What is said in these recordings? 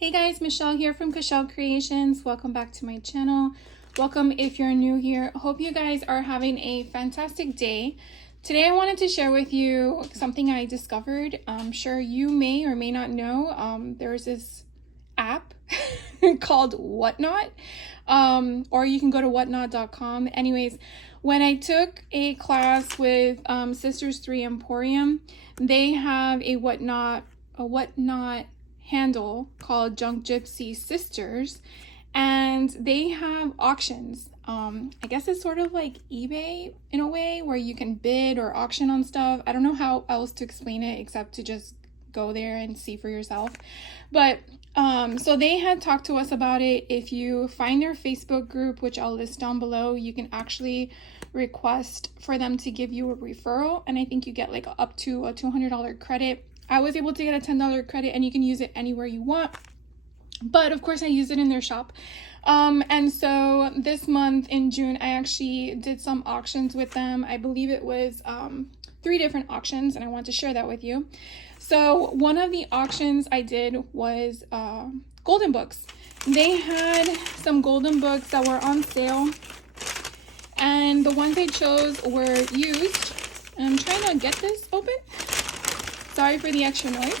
Hey guys, Michelle here from Michelle Creations. Welcome back to my channel. Welcome if you're new here. Hope you guys are having a fantastic day. Today I wanted to share with you something I discovered. I'm sure you may or may not know. There's this app called Whatnot, or you can go to whatnot.com. Anyways, when I took a class with Sisters 3 Emporium, they have a Whatnot handle called Junk Gypsy Sisters, and they have auctions. I guess it's sort of like eBay in a way, where you can bid or auction on stuff. I don't know how else to explain it except to just go there and see for yourself. But so they had talked to us about it. If you find their Facebook group, which I'll list down below, you can actually request for them to give you a referral, and I think you get like up to a $200 credit. I was able to get a $10 credit, and you can use it anywhere you want. But of course I used it in their shop. And so this month in June, I actually did some auctions with them. I believe it was 3 different auctions, and I want to share that with you. So one of the auctions I did was golden books. They had some golden books that were on sale, and the ones I chose were used. And I'm trying to get this open. Sorry for the extra noise.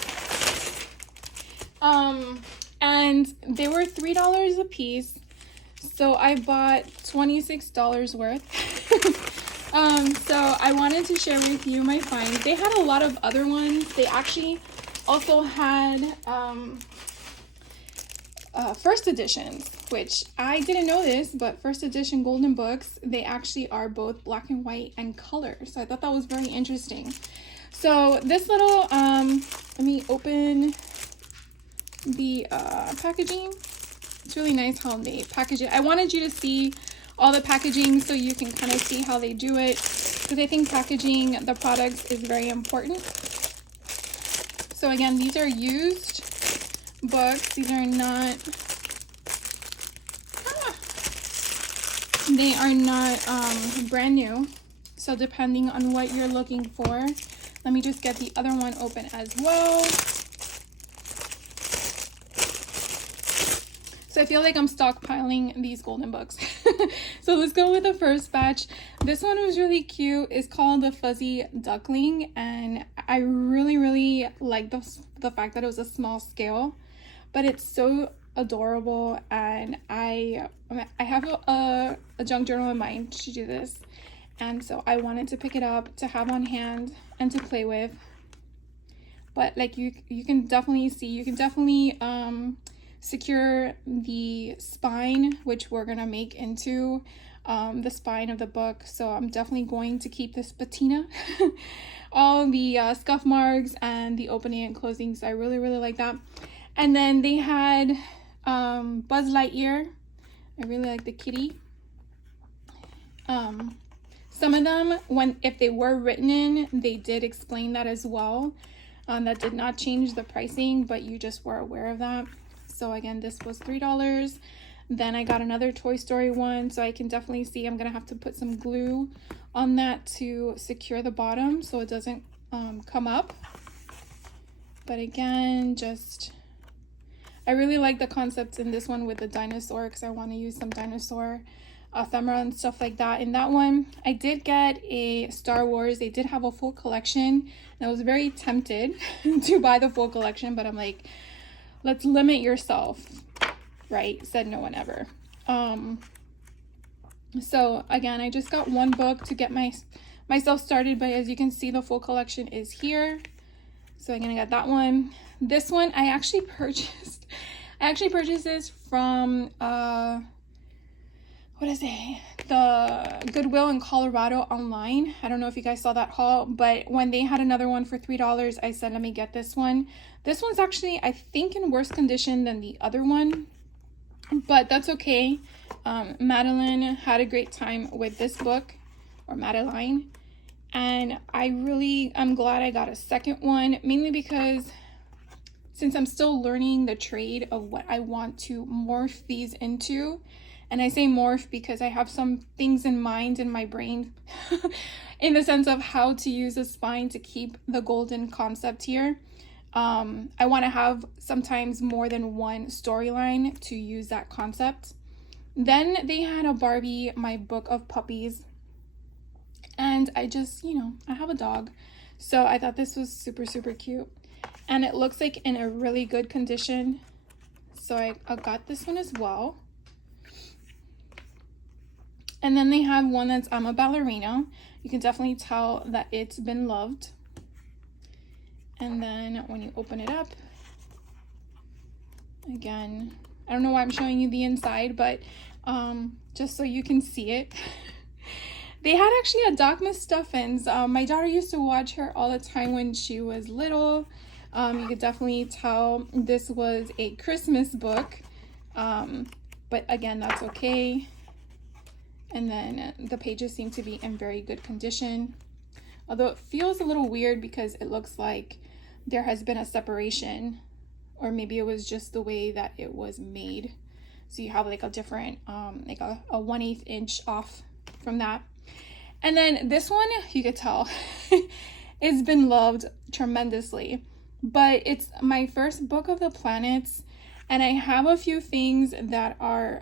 And they were $3 a piece, so I bought $26 worth. So I wanted to share with you my finds. They had a lot of other ones. They actually also had first editions, which I didn't know this, but first edition golden books, they actually are both black and white and color. So I thought that was very interesting. So this little, let me open the packaging. It's really nice how they package it. I wanted you to see all the packaging so you can kind of see how they do it, because I think packaging the products is very important. So again, these are used books. These are not, they are not brand new. So depending on what you're looking for, let me just get the other one open as well. So I feel like I'm stockpiling these golden books. So let's go with the first batch. This one was really cute. It's called the Fuzzy Duckling, and I really like the fact that it was a small scale, but it's so adorable. And I have a junk journal in mind to do this, and so I wanted to pick it up to have on hand and to play with. But like you can definitely see, you can definitely secure the spine, which we're gonna make into the spine of the book. So I'm definitely going to keep this patina. All the scuff marks and the opening and closing, so I really like that. And then they had Buzz Lightyear. I really like the kitty. Some of them, if they were written in, they did explain that as well. That did not change the pricing, but you just were aware of that. So again, this was $3. Then I got another Toy Story one, so I can definitely see I'm gonna have to put some glue on that to secure the bottom so it doesn't come up. But again, I really like the concepts in this one with the dinosaur, because I want to use some dinosaur ephemera and stuff like that. In that one, I did get a Star Wars. They did have a full collection, and I was very tempted to buy the full collection, but I'm like, let's limit yourself, right? Said no one ever. So again, I just got one book to get myself started, but as you can see, the full collection is here. So again, I got that one. This one I actually purchased. This from what is it? The Goodwill in Colorado online. I don't know if you guys saw that haul, but when they had another one for $3, I said, let me get this one. This one's actually, I think, in worse condition than the other one, but that's okay. Madeline had a great time with this book, or Madeline, and I'm glad I got a second one, mainly because since I'm still learning the trade of what I want to morph these into. And I say morph because I have some things in mind in my brain in the sense of how to use a spine to keep the golden concept here. I want to have sometimes more than one storyline to use that concept. Then they had a Barbie, My Book of Puppies. And I just, I have a dog. So I thought this was super, super cute. And it looks like in a really good condition. So I got this one as well. And then they have one that's I'm a Ballerina. You can definitely tell that it's been loved. And then when you open it up, again, I don't know why I'm showing you the inside, but just so you can see it. They had actually a Doc McStuffins. My daughter used to watch her all the time when she was little. You could definitely tell this was a Christmas book. But again, that's okay. And then the pages seem to be in very good condition. Although it feels a little weird because it looks like there has been a separation, or maybe it was just the way that it was made. So you have like a different, like a 1/8 inch off from that. And then this one, you could tell, it's been loved tremendously. But it's my first book of the planets, and I have a few things that are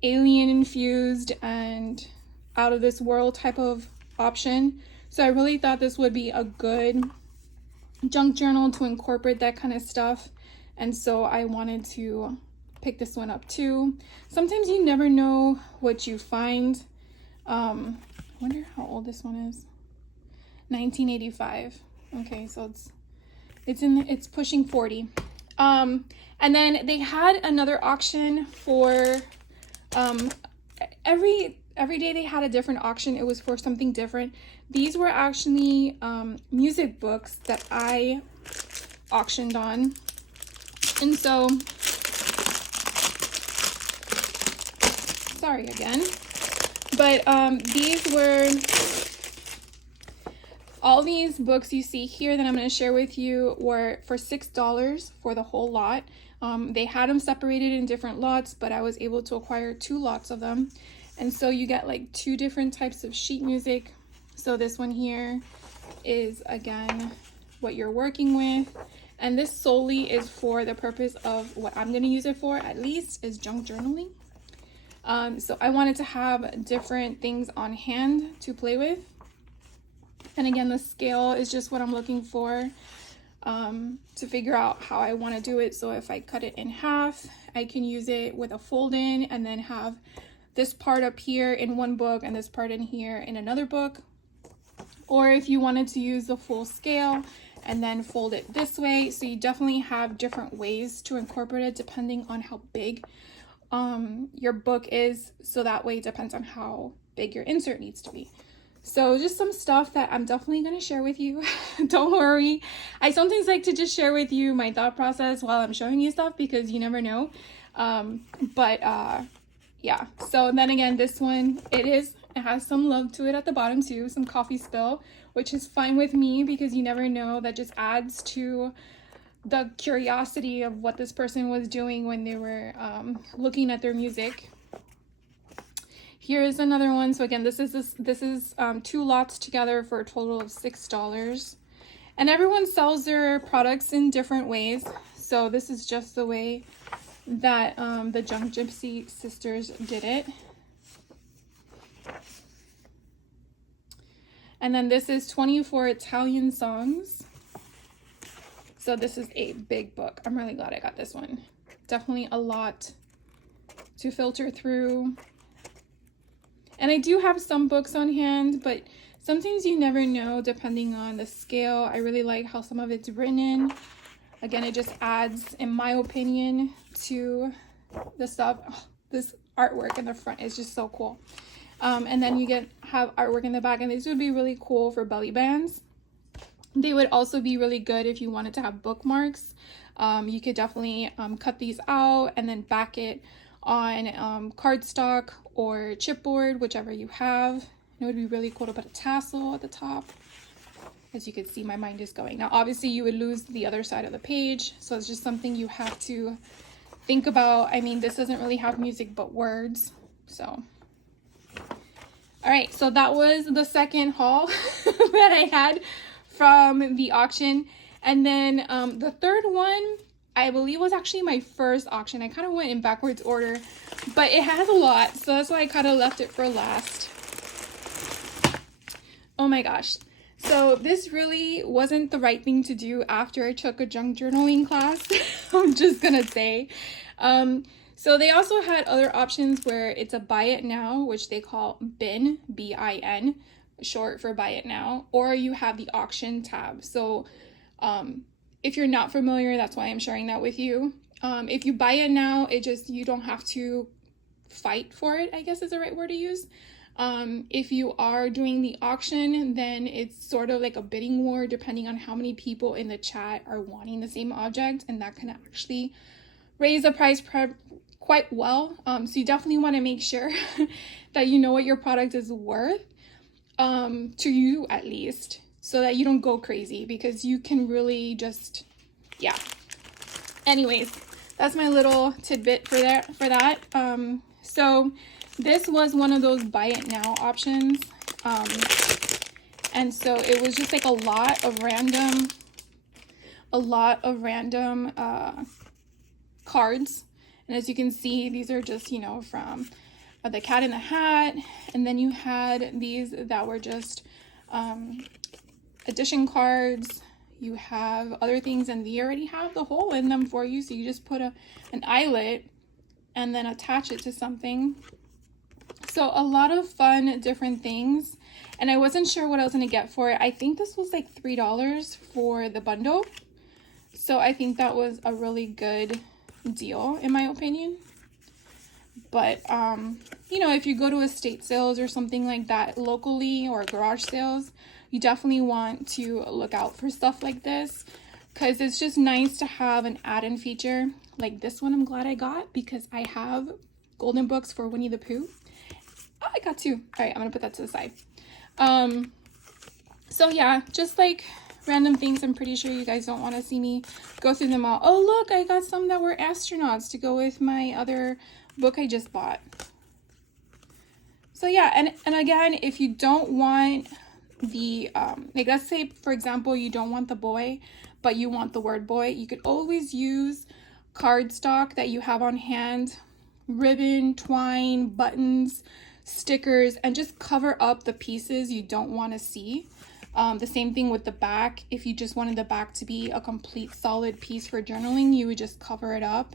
alien infused and out of this world type of option. So I really thought this would be a good junk journal to incorporate that kind of stuff. And so I wanted to pick this one up too. Sometimes you never know what you find. I wonder how old this one is. 1985. Okay, so it's pushing 40. And then they had another auction for every day they had a different auction. It was for something different. These were actually music books that I auctioned on. And so, sorry again, but these were all these books you see here that I'm going to share with you were for $6 for the whole lot. They had them separated in different lots, but I was able to acquire 2 lots of them. And so you get like 2 different types of sheet music. So this one here is, again, what you're working with. And this solely is for the purpose of what I'm going to use it for, at least, is junk journaling. So I wanted to have different things on hand to play with. And again, the scale is just what I'm looking for to figure out how I want to do it. So if I cut it in half, I can use it with a fold in and then have this part up here in one book and this part in here in another book. Or if you wanted to use the full scale and then fold it this way. So you definitely have different ways to incorporate it depending on how big your book is. So that way it depends on how big your insert needs to be. So just some stuff that I'm definitely going to share with you. Don't worry. I sometimes like to just share with you my thought process while I'm showing you stuff because you never know. Yeah. So then again, this one, it has some love to it at the bottom too, some coffee spill, which is fine with me because you never know. That just adds to the curiosity of what this person was doing when they were looking at their music. Here's another one. So again, this is 2 lots together for a total of $6. And everyone sells their products in different ways. So this is just the way that the Junk Gypsy sisters did it. And then this is 24 Italian songs. So this is a big book. I'm really glad I got this one. Definitely a lot to filter through. And I do have some books on hand, but sometimes you never know depending on the scale. I really like how some of it's written in. Again, it just adds, in my opinion, to the stuff. Oh, this artwork in the front is just so cool. And then you have artwork in the back, and these would be really cool for belly bands. They would also be really good if you wanted to have bookmarks. You could definitely cut these out and then back it on cardstock or chipboard, whichever you have. And it would be really cool to put a tassel at the top. As you can see, my mind is going. Now, obviously, you would lose the other side of the page, so it's just something you have to think about. I mean, this doesn't really have music but words, so. All right, so that was the second haul that I had from the auction. And then the third one, I believe, was actually my first auction. I kind of went in backwards order, but it has a lot, so that's why I kind of left it for last. Oh my gosh. So this really wasn't the right thing to do after I took a junk journaling class. I'm just gonna say. So they also had other options where it's a buy it now, which they call BIN, B-I-N, short for buy it now, or you have the auction tab. So if you're not familiar, that's why I'm sharing that with you. If you buy it now, you don't have to fight for it, I guess is the right word to use. If you are doing the auction, then it's sort of like a bidding war depending on how many people in the chat are wanting the same object, and that can actually raise the price quite well. So you definitely want to make sure that you know what your product is worth, to you at least, so that you don't go crazy, because you can really just, yeah. Anyways, that's my little tidbit for that. So this was one of those buy it now options. And so it was just like a lot of random cards. And as you can see, these are just, you know, from the Cat in the Hat. And then you had these that were just addition cards. You have other things, and they already have the hole in them for you. So you just put an eyelet and then attach it to something. So a lot of fun, different things. And I wasn't sure what I was going to get for it. I think this was like $3 for the bundle. So I think that was a really good deal, in my opinion. But, you know, if you go to estate sales or something like that locally, or garage sales, you definitely want to look out for stuff like this, because it's just nice to have an add-in feature. Like this one I'm glad I got, because I have golden books for Winnie the Pooh. Oh, I got two. All right, I'm gonna put that to the side. So yeah, just like random things. I'm pretty sure you guys don't want to see me go through them all. Oh look, I got some that were astronauts to go with my other book I just bought. So yeah, and again, if you don't want the like, let's say for example you don't want the boy but you want the word boy, you could always use cardstock that you have on hand, ribbon, twine, buttons, stickers, and just cover up the pieces you don't want to see. The same thing with the back. If you just wanted the back to be a complete solid piece for journaling, you would just cover it up.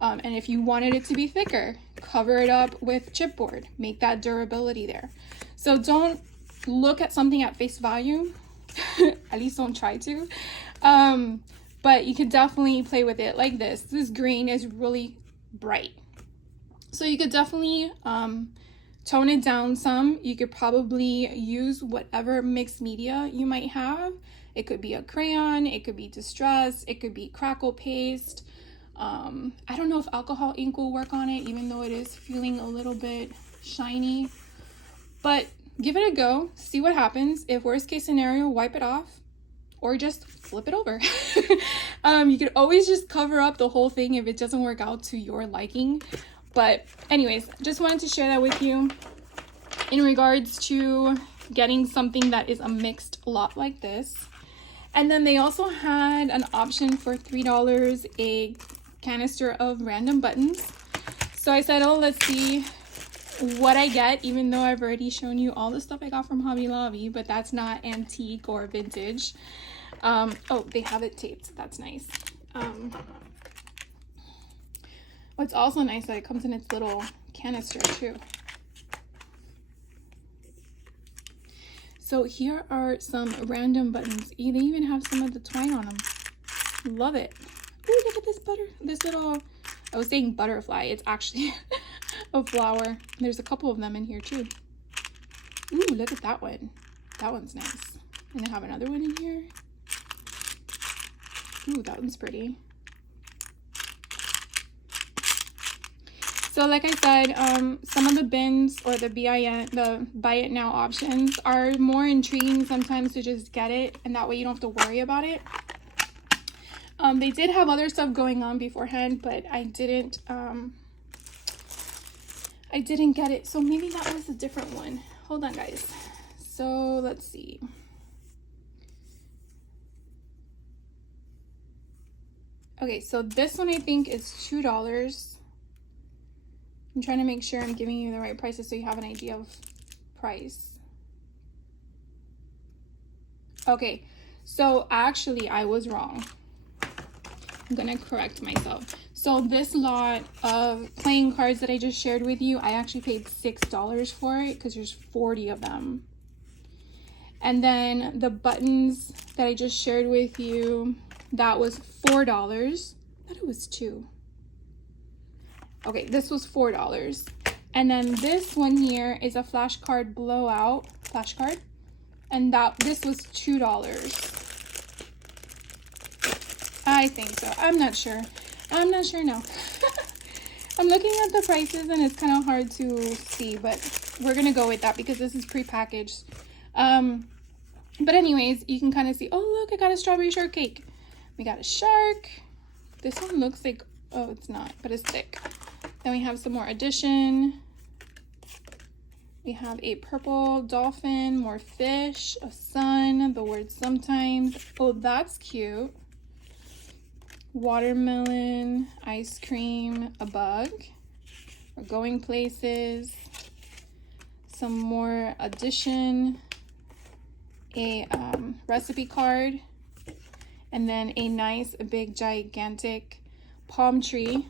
And if you wanted it to be thicker, cover it up with chipboard, make that durability there. So don't look at something at face value. At least don't try to. But you could definitely play with it like this. This green is really bright, so you could definitely tone it down some. You could probably use whatever mixed media you might have. It could be a crayon, it could be distress, it could be crackle paste. I don't know if alcohol ink will work on it, even though it is feeling a little bit shiny, but give it a go, see what happens. If worst case scenario, wipe it off or just flip it over. You could always just cover up the whole thing if it doesn't work out to your liking. But anyways, just wanted to share that with you in regards to getting something that is a mixed lot like this. And then they also had an option for $3, a canister of random buttons. So I said, oh, let's see what I get, even though I've already shown you all the stuff I got from Hobby Lobby, but that's not antique or vintage. Oh, they have it taped. That's nice. What's also nice that it comes in its little canister too. So here are some random buttons. They even have some of the twine on them. Love it. Ooh, look at this little, I was saying butterfly. It's actually a flower. There's a couple of them in here too. Ooh, look at that one. That one's nice. And I have another one in here. Ooh, that one's pretty. So like I said, some of the bins or the buy it now options are more intriguing sometimes to just get it, and that way you don't have to worry about it. They did have other stuff going on beforehand, but I didn't get it. So maybe that was a different one. Hold on, guys. So let's see. Okay, so this one I think is $2. I'm trying to make sure I'm giving you the right prices so you have an idea of price. Okay, so actually I was wrong. I'm gonna correct myself. So this lot of playing cards that I just shared with you, I actually paid $6 for it because there's 40 of them. And then the buttons that I just shared with you, that was $4. I thought it was $2. Okay, this was $4. And then this one here is a flashcard blowout flashcard, and this was $2. I think so. I'm not sure. I'm not sure now. I'm looking at the prices and it's kind of hard to see, but we're gonna go with that because this is pre-packaged. But anyways, you can kind of see, oh look, I got a strawberry shortcake. We got a shark. This one looks like, oh it's not, but it's thick. Then we have some more addition. We have a purple dolphin, more fish, a sun, the word sometimes. Oh, that's cute. Watermelon, ice cream, a bug. We're going places. Some more addition. A recipe card. And then a nice, big, gigantic palm tree.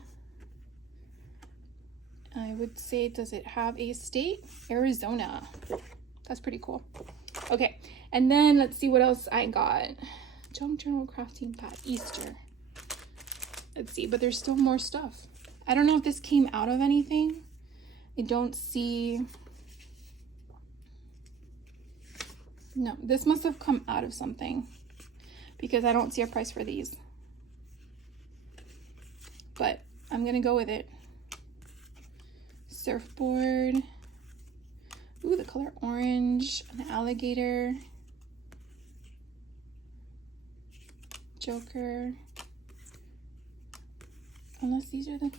I would say, does it have a state? Arizona. That's pretty cool. Okay, and then let's see what else I got. Junk Journal crafting pad, Easter. Let's see, but there's still more stuff. I don't know if this came out of anything. I don't see. No, this must have come out of something because I don't see a price for these. But I'm gonna go with it. Surfboard. Ooh, the color orange. An alligator. Joker. Unless these are the...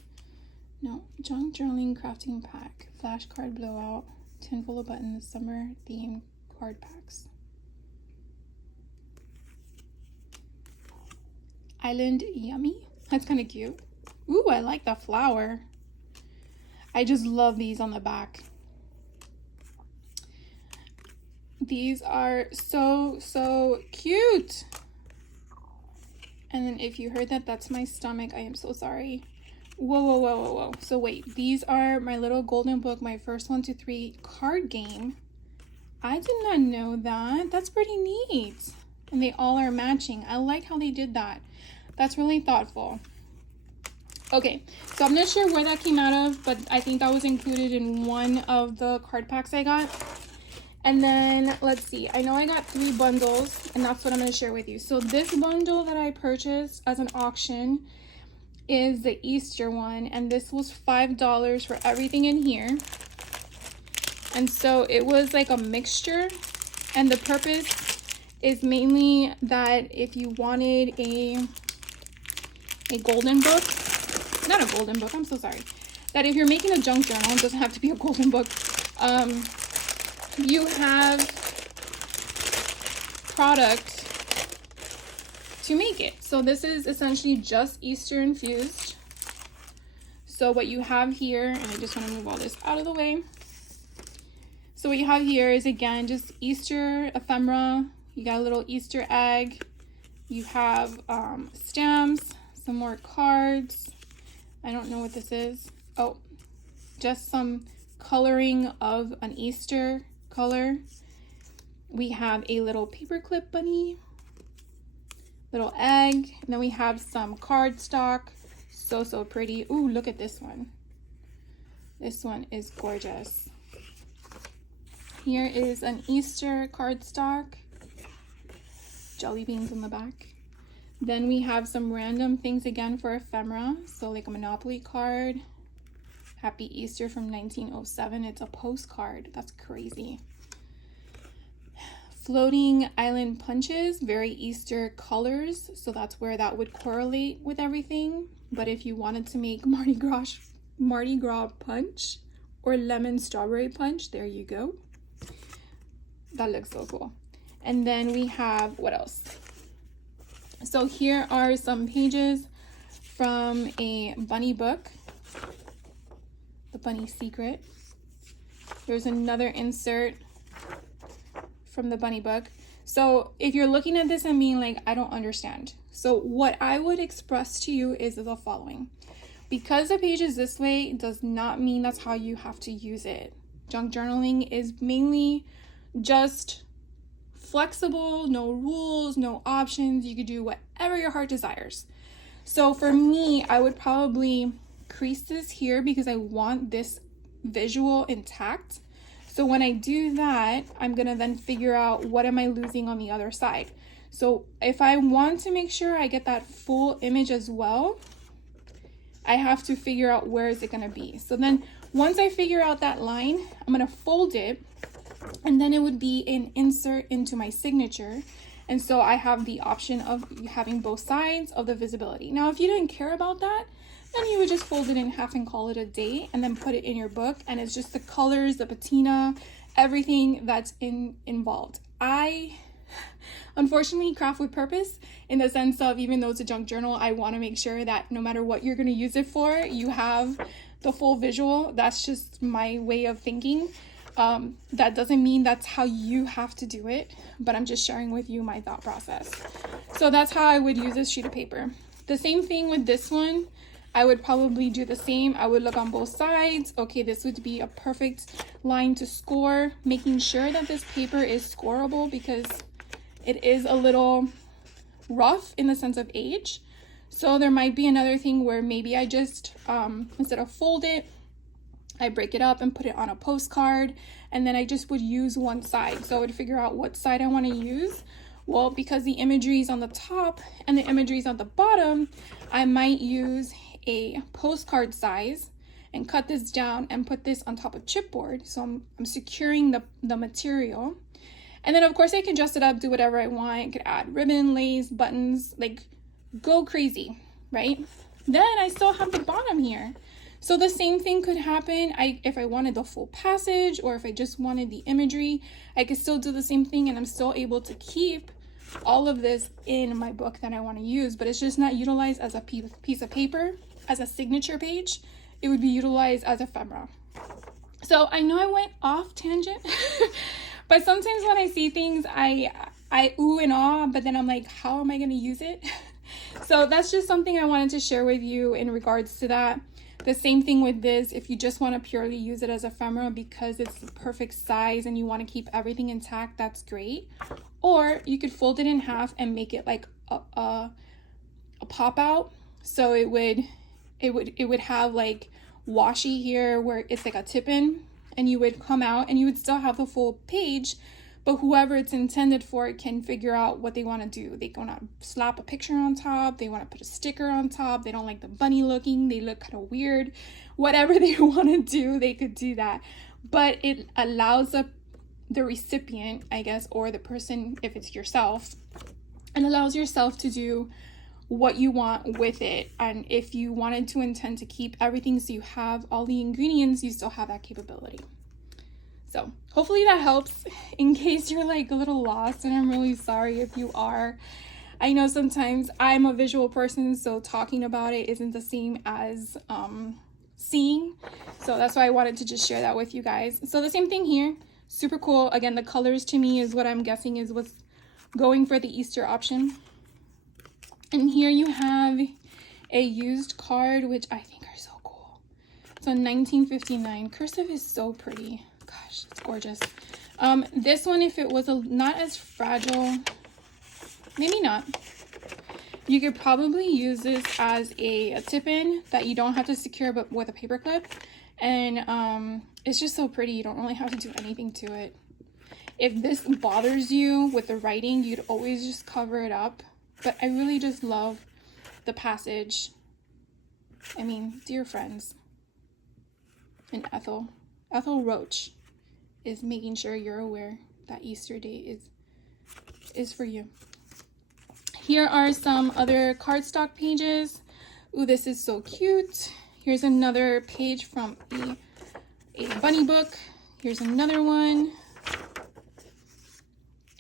No. Junk Journaling Crafting Pack. Flashcard Blowout. Tin full of buttons. Summer theme card packs. Island Yummy. That's kind of cute. Ooh, I like the flower. I just love these on the back. These are so cute. And then if you heard that, that's my stomach. I am so sorry. Whoa. So wait, these are my little golden book, my first 1, 2, 3 card game. I did not know that. That's pretty neat. And they all are matching. I like how they did that. That's really thoughtful. Okay, so I'm not sure where that came out of, but I think that was included in one of the card packs I got. And then, let's see, I know I got 3 bundles, and that's what I'm going to share with you. So this bundle that I purchased as an auction is the Easter one, and this was $5 for everything in here. And so it was like a mixture, and the purpose is mainly that if you wanted a golden book, not a golden book, I'm so sorry, that if you're making a junk journal, it doesn't have to be a golden book, you have product to make it. So this is essentially just Easter infused. So what you have here, and I just want to move all this out of the way. So what you have here is, again, just Easter ephemera. You got a little Easter egg. You have stamps, some more cards. I don't know what this is. Oh, just some coloring of an Easter color. We have a little paperclip bunny, little egg, and then we have some cardstock. So pretty. Ooh, look at this one. This one is gorgeous. Here is an Easter cardstock. Jelly beans in the back. Then we have some random things again for ephemera. So like a Monopoly card. Happy Easter from 1907. It's a postcard. That's crazy. Floating island punches, very Easter colors. So that's where that would correlate with everything. But if you wanted to make Mardi Gras punch or lemon strawberry punch, there you go. That looks so cool. And then we have, what else? So here are some pages from a bunny book, The Bunny Secret. There's another insert from the bunny book. So if you're looking at this and being like, I don't understand. So what I would express to you is the following. Because the page is this way does not mean that's how you have to use it. Junk journaling is mainly just flexible, no rules, no options. You could do whatever your heart desires. So for me, I would probably crease this here because I want this visual intact. So when I do that, I'm gonna then figure out what am I losing on the other side. So if I want to make sure I get that full image as well, I have to figure out where is it gonna be. So then once I figure out that line, I'm gonna fold it, and then it would be an insert into my signature. And so I have the option of having both sides of the visibility. Now, if you didn't care about that, then you would just fold it in half and call it a day and then put it in your book. And it's just the colors, the patina, everything that's involved. I unfortunately craft with purpose in the sense of, even though it's a junk journal, I want to make sure that no matter what you're going to use it for, you have the full visual. That's just my way of thinking. That doesn't mean that's how you have to do it, but I'm just sharing with you my thought process. So that's how I would use this sheet of paper. The same thing with this one. I would probably do the same. I would look on both sides. Okay, this would be a perfect line to score, making sure that this paper is scoreable because it is a little rough in the sense of age. So there might be another thing where maybe I just, instead of fold it, I break it up and put it on a postcard, and then I just would use one side. So I would figure out what side I want to use. Well, because the imagery is on the top and the imagery is on the bottom, I might use a postcard size and cut this down and put this on top of chipboard. So I'm securing the material. And then of course I can dress it up, do whatever I want. I could add ribbon, lace, buttons, like go crazy, right? Then I still have the bottom here. So the same thing could happen if I wanted the full passage, or if I just wanted the imagery, I could still do the same thing, and I'm still able to keep all of this in my book that I want to use, but it's just not utilized as a piece of paper, as a signature page. It would be utilized as ephemera. So I know I went off tangent, but sometimes when I see things, I ooh and ah, but then I'm like, how am I going to use it? So that's just something I wanted to share with you in regards to that. The same thing with this. If you just want to purely use it as ephemera because it's the perfect size and you want to keep everything intact, that's great. Or you could fold it in half and make it like a pop out. So it would have like washi here where it's like a tip in, and you would come out and you would still have the full page, but whoever it's intended for can figure out what they want to do. They want to slap a picture on top. They want to put a sticker on top. They don't like the bunny looking. They look kind of weird. Whatever they want to do, they could do that. But it allows the recipient, I guess, or the person, if it's yourself, it allows yourself to do what you want with it. And if you wanted to intend to keep everything so you have all the ingredients, you still have that capability. So hopefully that helps in case you're like a little lost, and I'm really sorry if you are. I know sometimes I'm a visual person, so talking about it isn't the same as seeing. So that's why I wanted to just share that with you guys. So the same thing here, super cool. Again, the colors to me is what I'm guessing is what's going for the Easter option. And here you have a used card, which I think are so cool. So 1959, cursive is so pretty. Gosh, it's gorgeous. This one, if it was not as fragile, maybe not. You could probably use this as a tip-in that you don't have to secure but with a paper clip. And it's just so pretty. You don't really have to do anything to it. If this bothers you with the writing, you'd always just cover it up. But I really just love the passage. I mean, dear friends. And Ethel Roach is making sure you're aware that Easter Day is for you. Here are some other cardstock pages. Ooh, this is so cute. Here's another page from a bunny book. Here's another one.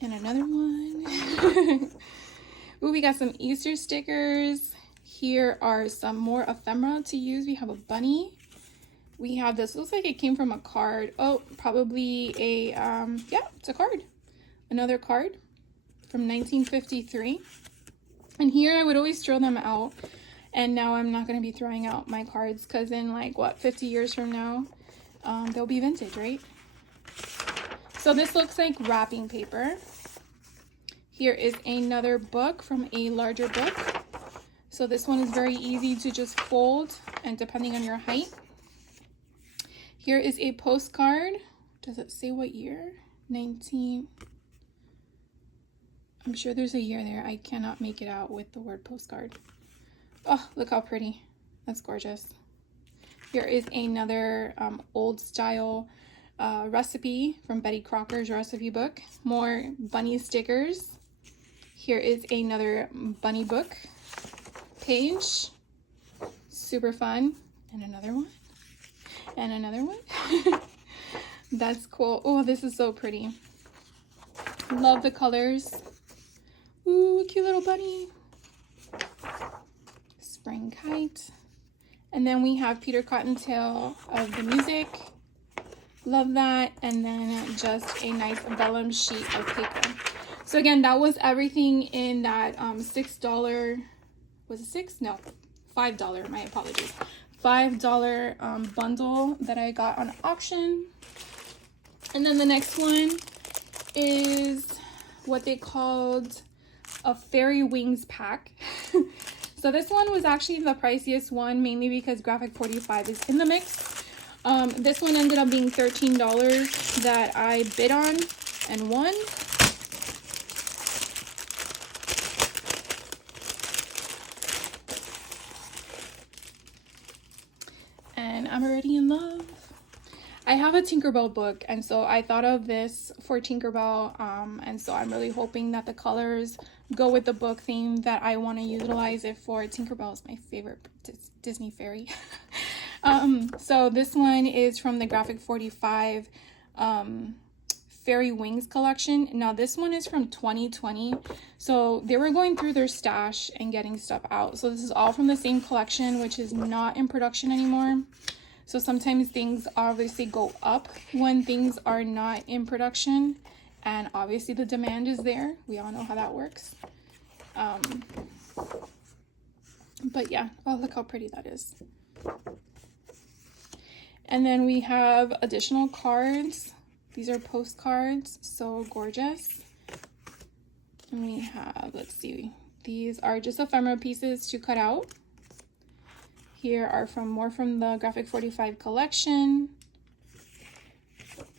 And another one. Ooh, we got some Easter stickers. Here are some more ephemera to use. We have a bunny. We have this, looks like it came from a card. Oh, probably a, yeah, it's a card. Another card from 1953. And here I would always throw them out. And now I'm not going to be throwing out my cards because in like, what, 50 years from now, they'll be vintage, right? So this looks like wrapping paper. Here is another book from a larger book. So this one is very easy to just fold and depending on your height. Here is a postcard. Does it say what year? 19. I'm sure there's a year there. I cannot make it out with the word postcard. Oh, look how pretty. That's gorgeous. Here is another old style recipe from Betty Crocker's recipe book. More bunny stickers. Here is another bunny book page. Super fun. And another one. And another one. That's cool. Oh, this is so pretty. Love the colors. Ooh, cute little bunny. Spring kite. And then we have Peter Cottontail of the music. Love that. And then just a nice vellum sheet of paper. So again, that was everything in that $6, was it $6? No, $5, my apologies. $5 bundle that I got on auction. And then the next one is what they called a fairy wings pack. So this one was actually the priciest one, mainly because Graphic 45 is in the mix. This one ended up being $13 that I bid on and won. And I'm already in love. I have a Tinkerbell book, and so I thought of this for Tinkerbell, and so I'm really hoping that the colors go with the book theme that I want to utilize it for. Tinkerbell is my favorite Disney fairy. So this one is from the Graphic 45 Fairy Wings collection. Now this one is from 2020, so they were going through their stash and getting stuff out. So this is all from the same collection, which is not in production anymore. So sometimes things obviously go up when things are not in production, and obviously the demand is there. We all know how that works. But yeah, oh, look how pretty that is. And then we have additional cards. These are postcards, so gorgeous. And we have, let's see, these are just ephemera pieces to cut out. Here are more from the Graphic 45 collection.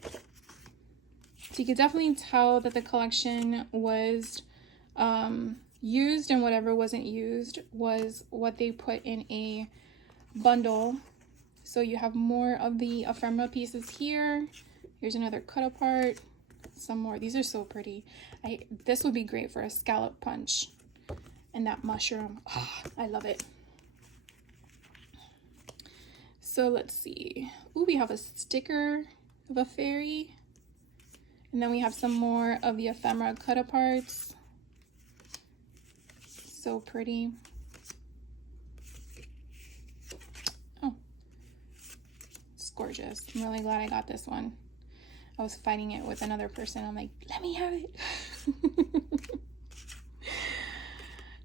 So you could definitely tell that the collection was used, and whatever wasn't used was what they put in a bundle. So you have more of the ephemera pieces here. Here's another cut apart. Some more. These are so pretty. This would be great for a scallop punch. And that mushroom. Oh, I love it. So let's see. Ooh, we have a sticker of a fairy. And then we have some more of the ephemera cut aparts. So pretty. Oh, it's gorgeous. I'm really glad I got this one. I was fighting it with another person. I'm like, let me have it.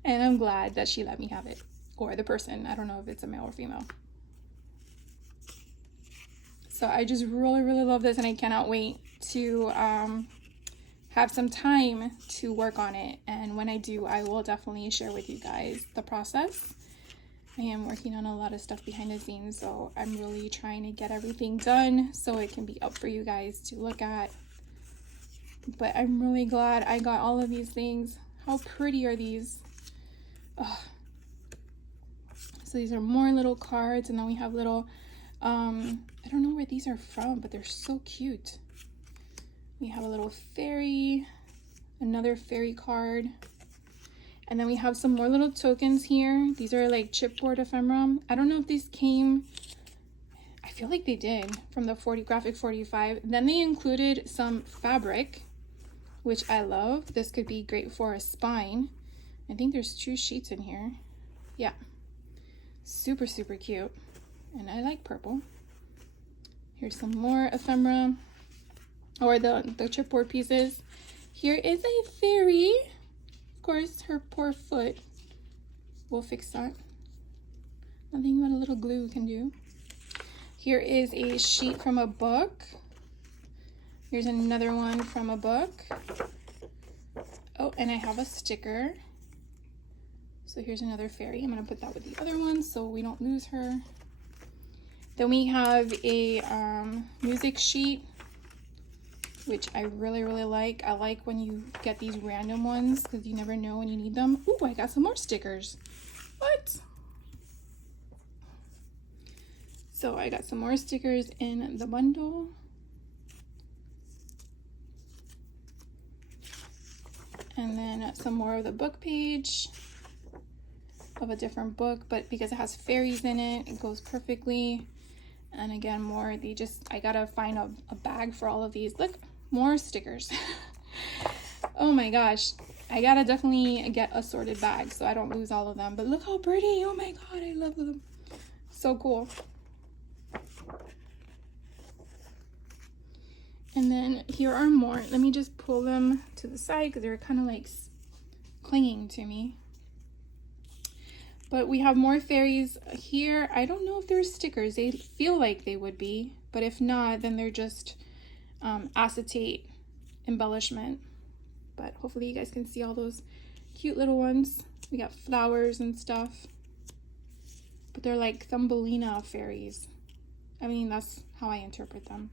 And I'm glad that she let me have it. Or the person. I don't know if it's a male or female. So I just really, really love this, and I cannot wait to have some time to work on it. And when I do, I will definitely share with you guys the process. I am working on a lot of stuff behind the scenes, so I'm really trying to get everything done so it can be up for you guys to look at. But I'm really glad I got all of these things. How pretty are these? Ugh. So these are more little cards, and then we have little I don't know where these are from, but they're so cute. We have a little fairy, another fairy card, and then we have some more little tokens here. These are like chipboard ephemera. I don't know if these came, I feel like they did, from the Graphic 45. Then they included some fabric, which I love. This could be great for a spine. I think there's 2 sheets in here. Yeah, Super, super cute. And I like purple. Here's some more ephemera, or the chipboard pieces. Here is a fairy. Of course, her poor foot. We'll fix that. Nothing but a little glue can do. Here is a sheet from a book. Here's another one from a book. Oh, and I have a sticker. So here's another fairy. I'm gonna put that with the other one so we don't lose her. Then we have a music sheet, which I really, really like. I like when you get these random ones because you never know when you need them. Ooh, I got some more stickers. What? So I got some more stickers in the bundle. And then some more of the book page of a different book, but because it has fairies in it, it goes perfectly. And again, more, I gotta find a bag for all of these. Look, more stickers. Oh my gosh. I gotta definitely get a sorted bag so I don't lose all of them. But look how pretty. Oh my God, I love them. So cool. And then here are more. Let me just pull them to the side because they're kind of like clinging to me. But we have more fairies here. I don't know if they're stickers. They feel like they would be, but if not, then they're just acetate embellishment. But hopefully you guys can see all those cute little ones. We got flowers and stuff, but they're like Thumbelina fairies. I mean, that's how I interpret them.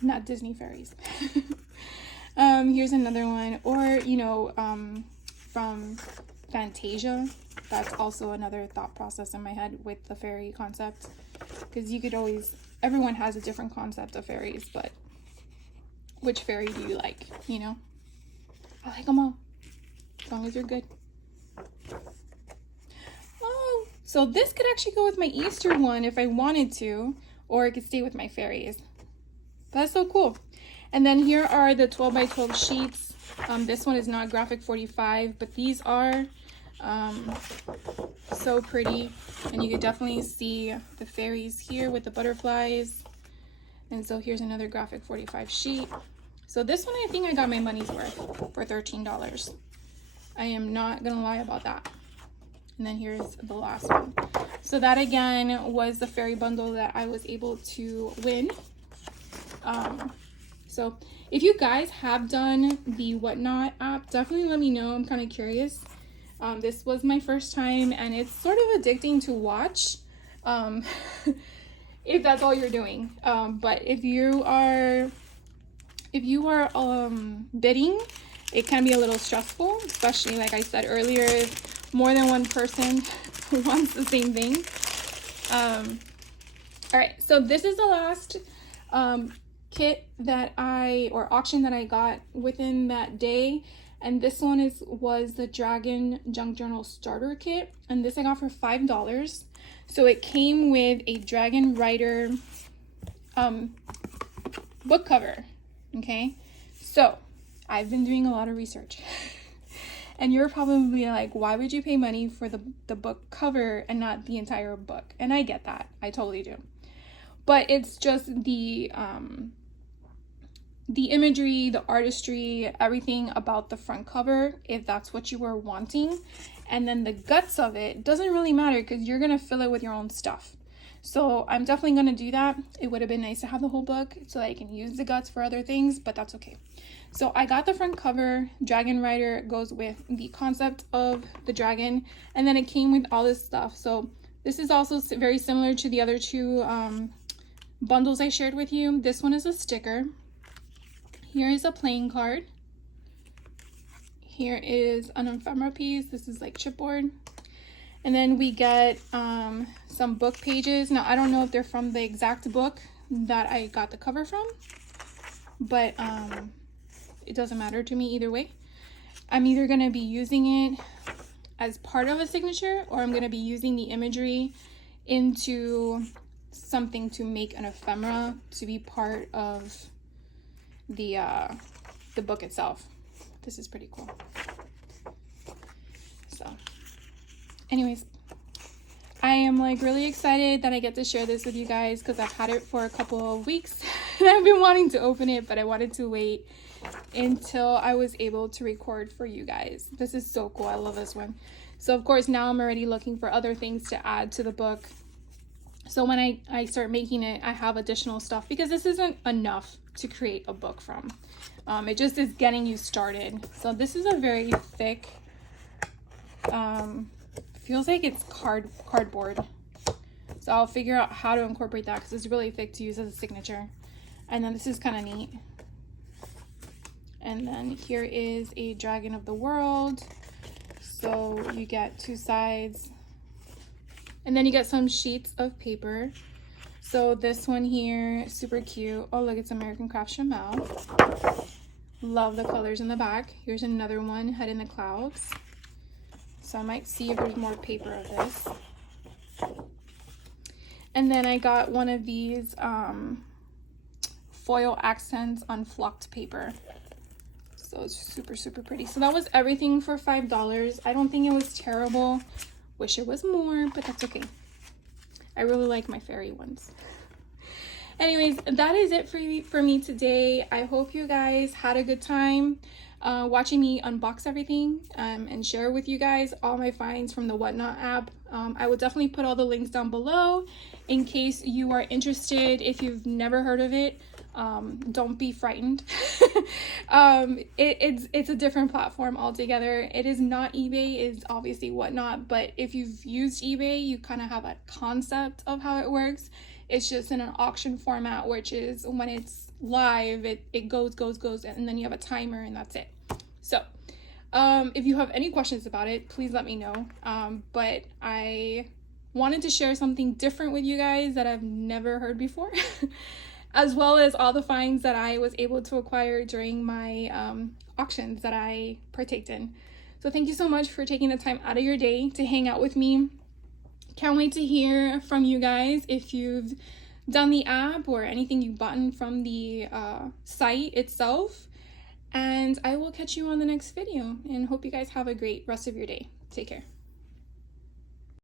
Not Disney fairies. Here's another one, or from Fantasia. That's also another thought process in my head with the fairy concept, because you could always, everyone has a different concept of fairies, but which fairy do you like? I like them all, as long as they're good. Oh, so this could actually go with my Easter one if I wanted to, or it could stay with my fairies. That's so cool. And then here are the 12 by 12 sheets. This one is not graphic 45, but these are so pretty. And you can definitely see the fairies here with the butterflies. And so here's another graphic 45 sheet. So this one, I think I got my money's worth for $13. I am not gonna lie about that. And then here's the last one. So that again was the fairy bundle that I was able to win. So if you guys have done the Whatnot app, definitely let me know. I'm kind of curious. This was my first time, and it's sort of addicting to watch, if that's all you're doing. But if you are bidding, it can be a little stressful, especially like I said earlier, if more than one person wants the same thing. All right, so this is the last kit or auction that I got within that day, and this one was the Dragon Junk Journal starter kit, and this I got for $5. So it came with a Dragon Rider book cover. Okay, so I've been doing a lot of research and you're probably like, why would you pay money for the book cover and not the entire book? And I get that, I totally do, but it's just the imagery, the artistry, everything about the front cover, if that's what you were wanting. And then the guts of it doesn't really matter because you're gonna fill it with your own stuff. So I'm definitely gonna do that. It would have been nice to have the whole book so that I can use the guts for other things, but that's okay. So I got the front cover. Dragon Rider goes with the concept of the dragon, and then it came with all this stuff. So this is also very similar to the other two bundles I shared with you. This one is a sticker. Here is a playing card. Here is an ephemera piece. This is like chipboard. And then we get some book pages. Now, I don't know if they're from the exact book that I got the cover from, but it doesn't matter to me either way. I'm either going to be using it as part of a signature, or I'm going to be using the imagery into something to make an ephemera to be part of the book itself. This is pretty cool. So anyways, am like really excited that I get to share this with you guys because I've had it for a couple of weeks and I've been wanting to open it, but I wanted to wait until I was able to record for you guys. This is so cool. I love this one. So of course now I'm already looking for other things to add to the book. So when I start making it, I have additional stuff because this isn't enough to create a book from. It just is getting you started. So this is a very thick, feels like it's cardboard. So I'll figure out how to incorporate that because it's really thick to use as a signature. And then this is kind of neat. And then here is a dragon of the world. So you get 2 sides. And then you get some sheets of paper. So this one here, super cute. Oh, look, it's American Craft Chamel. Love the colors in the back. Here's another one, Head in the Clouds. So I might see if there's more paper of this. And then I got one of these foil accents on flocked paper. So it's super, super pretty. So that was everything for $5. I don't think it was terrible. Wish it was more, but that's okay. I really like my fairy ones. Anyways, that is it for me today. I hope you guys had a good time watching me unbox everything and share with you guys all my finds from the Whatnot app. I will definitely put all the links down below in case you are interested. If you've never heard of it, don't be frightened. It's a different platform altogether. It is not eBay, it's obviously Whatnot, but if you've used eBay, you kind of have a concept of how it works. It's just in an auction format, which is when it's live, it goes, and then you have a timer and that's it. So if you have any questions about it, please let me know. But I wanted to share something different with you guys that I've never heard before. As well as all the finds that I was able to acquire during my auctions that I partaked in. So thank you so much for taking the time out of your day to hang out with me. Can't wait to hear from you guys if you've done the app or anything you've bought from the site itself. And I will catch you on the next video and hope you guys have a great rest of your day. Take care.